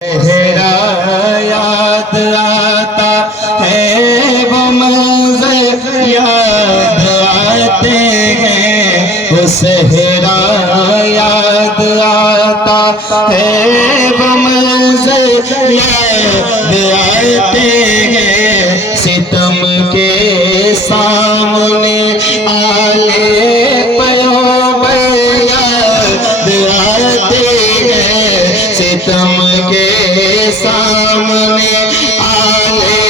चेहरा याद आता है, वो मंज़र याद आते हैं। वो सहरा याद आता है, वो मंज़र याद आते हैं। सितम के सामने आले प्यार याद आते हैं। सितम के सामने आले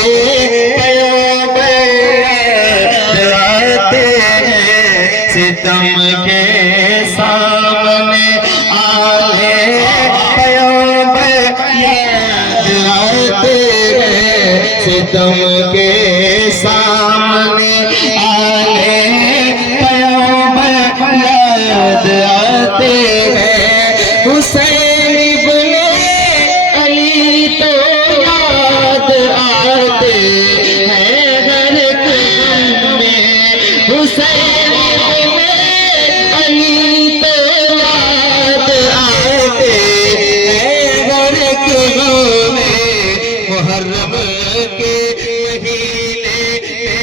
प्यार आते हैं। सितम के सामने आले प्यार याद आते हैं। सितम के सामने आले प्यार याद आते हैं। हुसैन इब्ने अली तो याद आते हैं हर कदम में। हुसैन इब्ने अली तो याद आते हैं हर कदम में। मुहर्रम के महीने में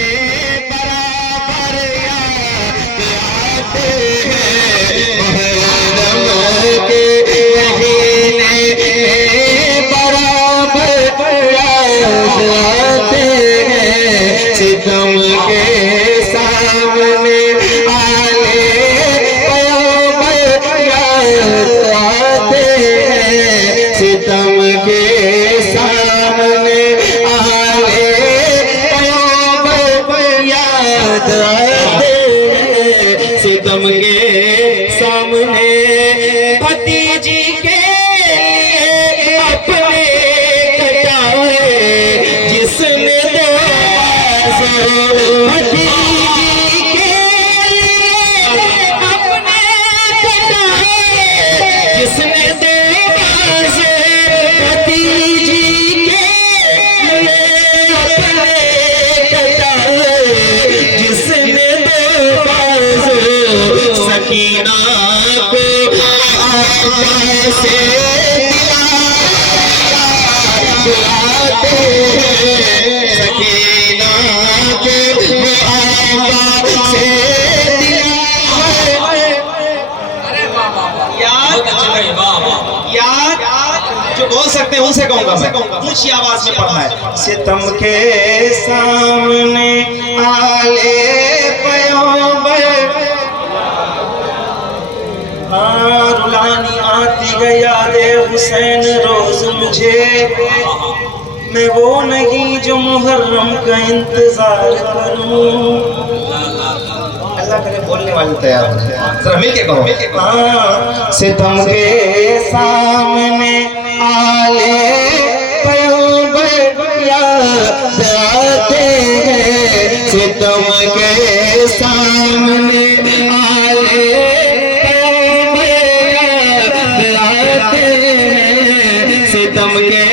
बराबर याद आते हैं। मुहर्रम के महीने में बराबर याद आते हैं। सितम के सामने आले प्यार याद आते हैं। सितम के सामने आले प्यार याद आते हैं। सितम के सामने भतीजी के लिए अपने कटाए जिसने दो भतीजी के लिए अपने कटाए जिसने दो भतीजी के लिए अपने कटाए जिसने दो सकीना को से दिलाते हैं। सकीना के से याद जो बोल सकते हैं उनसे कहूंगा मैं, ऊंची आवाज में पढ़ना है। सितम के सामने आले रुलानी आती गया दे हुसैन रोज मुझे। मैं वो नहीं जो मुहर्रम का इंतजार करूं। अल्लाह करे बोलने वाले तैयार हो जाए, जरा मिलके कहो। सितम के सामने आले प्यार याद आते हैं। सितम के सामने आले सितम के